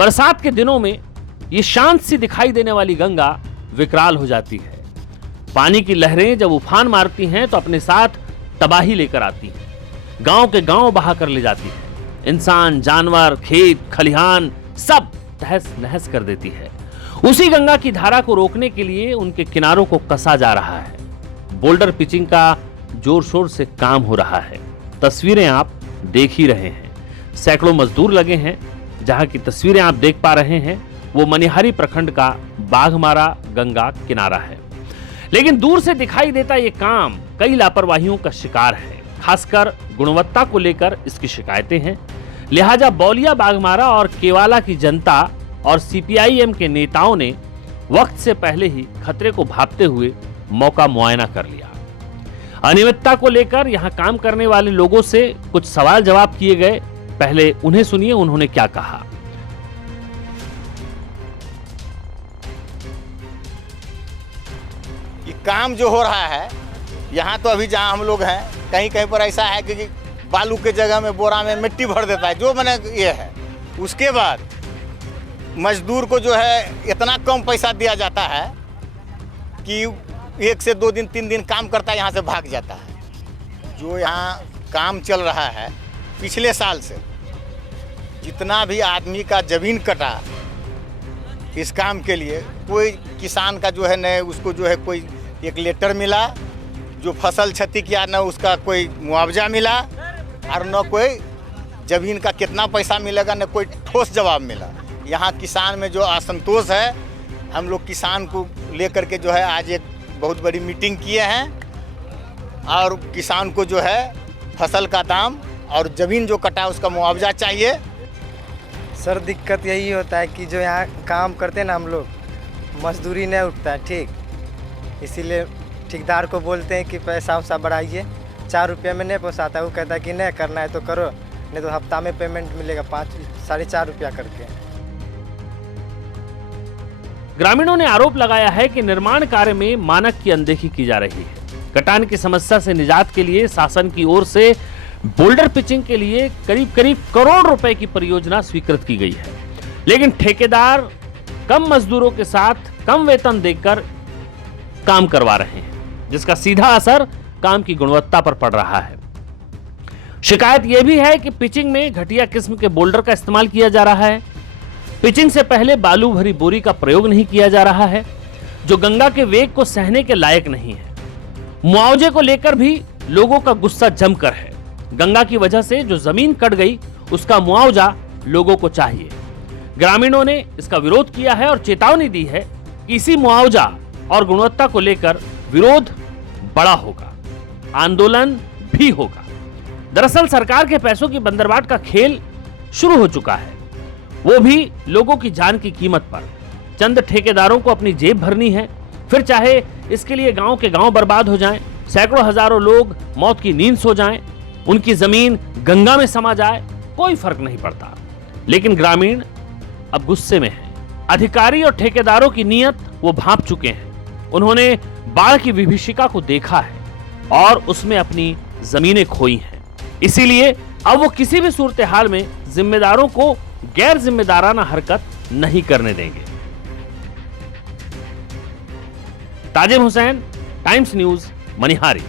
बरसात के दिनों में ये शांत सी दिखाई देने वाली गंगा विकराल हो जाती है। पानी की लहरें जब उफान मारती हैं तो अपने साथ तबाही लेकर आती हैं, गांव के गांव बहा कर ले जाती है। इंसान, जानवर, खेत, खलिहान सब तहस नहस कर देती है। उसी गंगा की धारा को रोकने के लिए उनके किनारों को कसा जा रहा है। बोल्डर पिचिंग का जोर शोर से काम हो रहा है। तस्वीरें आप देख ही रहे हैं। सैकड़ों मजदूर लगे हैं। जहां की तस्वीरें आप देख पा रहे हैं वो मनिहारी प्रखंड का बाघमारा गंगा किनारा है। लेकिन दूर से दिखाई देता ये काम कई लापरवाहियों का शिकार है। खासकर गुणवत्ता को लेकर इसकी शिकायतें हैं। लिहाजा बौलिया, बाघमारा और केवाला की जनता और सीपीआईएम के नेताओं ने वक्त से पहले ही खतरे को भांपते हुए मौका मुआयना कर लिया। अनियमितता को लेकर यहां काम करने वाले लोगों से कुछ सवाल जवाब किए गए। पहले उन्हें सुनिए, उन्होंने क्या कहा। ये काम जो हो रहा है यहाँ, तो अभी जहाँ हम लोग हैं कहीं कहीं पर ऐसा है कि बालू के जगह में बोरा में मिट्टी भर देता है, जो मैंने ये है। उसके बाद मजदूर को जो है इतना कम पैसा दिया जाता है कि 1 से 2 दिन 3 दिन काम करता है, यहाँ से भाग जाता है। जो यहाँ काम चल रहा है पिछले साल से, जितना भी आदमी का जमीन कटा इस काम के लिए, कोई किसान का जो है न उसको जो है कोई एक लेटर मिला, जो फसल क्षति किया न उसका कोई मुआवजा मिला, और न कोई जमीन का कितना पैसा मिलेगा न कोई ठोस जवाब मिला। यहाँ किसान में जो असंतोष है, हम लोग किसान को लेकर के जो है आज एक बहुत बड़ी मीटिंग किए हैं और किसान को जो है फसल का दाम और ज़मीन जो कटा उसका मुआवजा चाहिए। सर दिक्कत यही होता है कि जो यहाँ काम करते हैं ना हम लोग, मजदूरी नहीं उठता है, ठीक। इसीलिए ठेकेदार को बोलते हैं कि पैसा वैसा बढ़ाइए। 4 रुपये में नहीं पोसाता है, वो कहता है कि नहीं करना है तो करो, नहीं तो हफ्ता में पेमेंट मिलेगा 5-4.5 रुपया करके। ग्रामीणों ने आरोप लगाया है कि निर्माण कार्य में मानक की अनदेखी की जा रही है। कटान की समस्या से निजात के लिए शासन की ओर से बोल्डर पिचिंग के लिए करीब करोड़ रुपए की परियोजना स्वीकृत की गई है, लेकिन ठेकेदार कम मजदूरों के साथ कम वेतन देकर काम करवा रहे हैं, जिसका सीधा असर काम की गुणवत्ता पर पड़ रहा है। शिकायत यह भी है कि पिचिंग में घटिया किस्म के बोल्डर का इस्तेमाल किया जा रहा है। पिचिंग से पहले बालू भरी बोरी का प्रयोग नहीं किया जा रहा है, जो गंगा के वेग को सहने के लायक नहीं है। मुआवजे को लेकर भी लोगों का गुस्सा जमकर है। गंगा की वजह से जो जमीन कट गई उसका मुआवजा लोगों को चाहिए। ग्रामीणों ने इसका विरोध किया है और चेतावनी दी है कि इसी मुआवजा और गुणवत्ता को लेकर विरोध बड़ा होगा, आंदोलन भी होगा। दरअसल सरकार के पैसों की बंदरबाट का खेल शुरू हो चुका है, वो भी लोगों की जान की कीमत पर। चंद ठेकेदारों को अपनी जेब भरनी है, फिर चाहे इसके लिए गांव के गांव बर्बाद हो जाएं, सैकड़ों हजारों लोग मौत की नींद सो जाएं, उनकी जमीन गंगा में समा जाए, कोई फर्क नहीं पड़ता। लेकिन ग्रामीण अब गुस्से में हैं। अधिकारी और ठेकेदारों की नीयत वो भांप चुके हैं। उन्होंने बाढ़ की विभीषिका को देखा है और उसमें अपनी जमीनें खोई हैं। इसीलिए अब वो किसी भी सूरत हाल में जिम्मेदारों को गैर जिम्मेदाराना हरकत नहीं करने देंगे। Tajim Hussain, times news, Manihari.